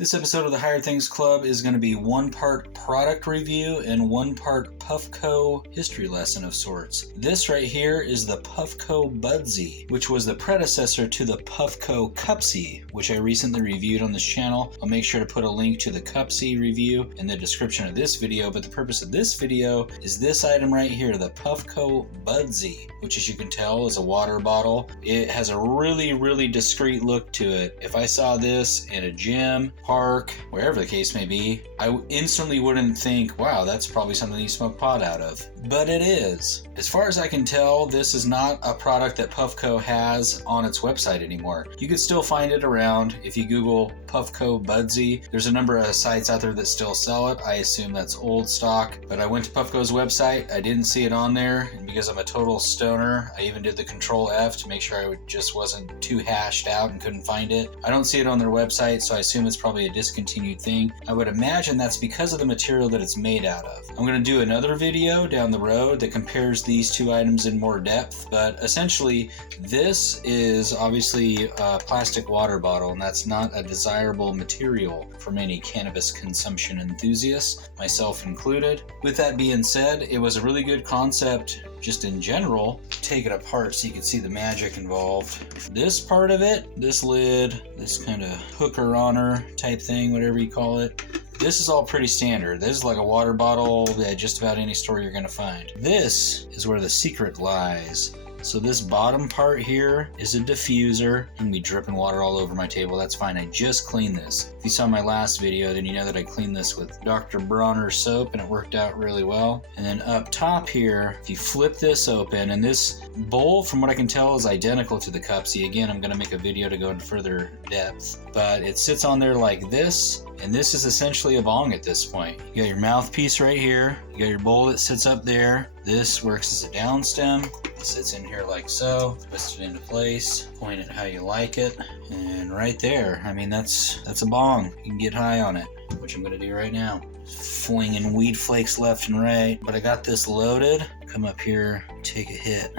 This episode of the Higher Things Club is going to be one part product review and one part Puffco history lesson of sorts. This right here is the Puffco Budsy, which was the predecessor to the Puffco Cupsy, which I recently reviewed on this channel. I'll make sure to put a link to the Cupsy review in the description of this video, but the purpose of this video is this item right here, the Puffco Budsy, which as you can tell is a water bottle. It has a really discreet look to it. If I saw this in a gym, park, wherever the case may be, I instantly wouldn't think, wow, that's probably something you smoke pot out of. But it is. As far as I can tell, this is not a product that Puffco has on its website anymore. You can still find it around. If you Google Puffco Budsy, there's a number of sites out there that still sell it. I assume that's old stock, but I went to Puffco's website. I didn't see it on there, and because I'm a total stoner, I even did the Control F to make sure I just wasn't too hashed out and couldn't find it. I don't see it on their website, so I assume it's probably a discontinued thing. I would imagine that's because of the material that it's made out of. I'm going to do another video down the road that compares these two items in more depth, but essentially this is obviously a plastic water bottle, and that's not a desirable material for many cannabis consumption enthusiasts, myself included. With that being said, it was a really good concept just in general. Take it apart so you can see the magic involved. This part of it, this lid, this kind of hooker honor type thing, whatever you call it, this is all pretty standard. This is like a water bottle at just about any store you're going to find. This is where the secret lies. So this bottom part here is a diffuser. I'm gonna be dripping water all over my table. That's fine. I just cleaned this. If you saw my last video, then you know that I cleaned this with Dr. Bronner soap and it worked out really well. And then up top here, if you flip this open, and this bowl, from what I can tell, is identical to the Cupsy. Again, I'm gonna make a video to go into further depth, but it sits on there like this. And this is essentially a bong at this point. You got your mouthpiece right here. You got your bowl that sits up there. This works as a down stem. It sits in here like so. Twist it into place. Point it how you like it. And right there, I mean, that's a bong. You can get high on it, which I'm gonna do right now. Flinging weed flakes left and right. But I got this loaded. Come up here, take a hit.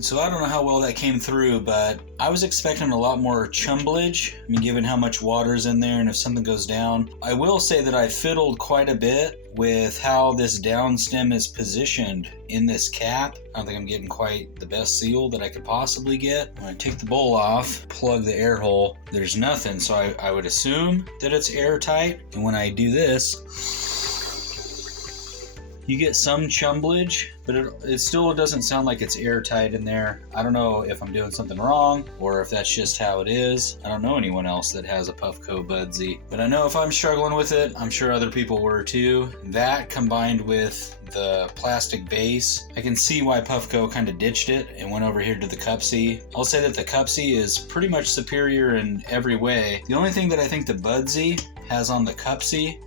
So I don't know how well that came through, but I was expecting a lot more chumblage. I mean, given how much water's in there and if something goes down. I will say that I fiddled quite a bit with how this down stem is positioned in this cap. I don't think I'm getting quite the best seal that I could possibly get. When I take the bowl off, plug the air hole, there's nothing. So I would assume that it's airtight. And when I do this, you get some chumblage, but it still doesn't sound like it's airtight in there. I don't know if I'm doing something wrong or if that's just how it is. I don't know anyone else that has a Puffco Budsy, but I know if I'm struggling with it, I'm sure other people were too. That combined with the plastic base, I can see why Puffco kind of ditched it and went over here to the Cupsy. I'll say that the Cupsy is pretty much superior in every way. The only thing that I think the Budsy has on the Cupsy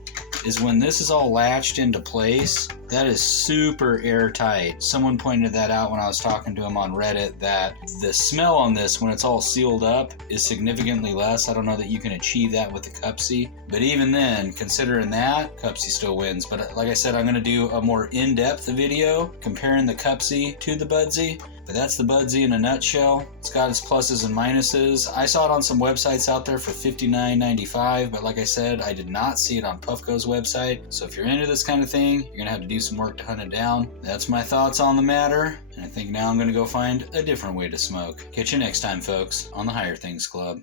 is when this is all latched into place, that is super airtight. Someone pointed that out when I was talking to him on Reddit, that the smell on this when it's all sealed up is significantly less. I don't know that you can achieve that with the Cupsy, but even then, considering that, Cupsy still wins. But like I said, I'm going to do a more in-depth video comparing the Cupsy to the Budsy. But that's the Budsy in a nutshell. It's got its pluses and minuses. I saw it on some websites out there for $59.95, but like I said, I did not see it on Puffco's website. So if you're into this kind of thing, you're gonna have to do some work to hunt it down. That's my thoughts on the matter, and I think now I'm gonna go find a different way to smoke. Catch you next time, folks, on the Higher Things Club.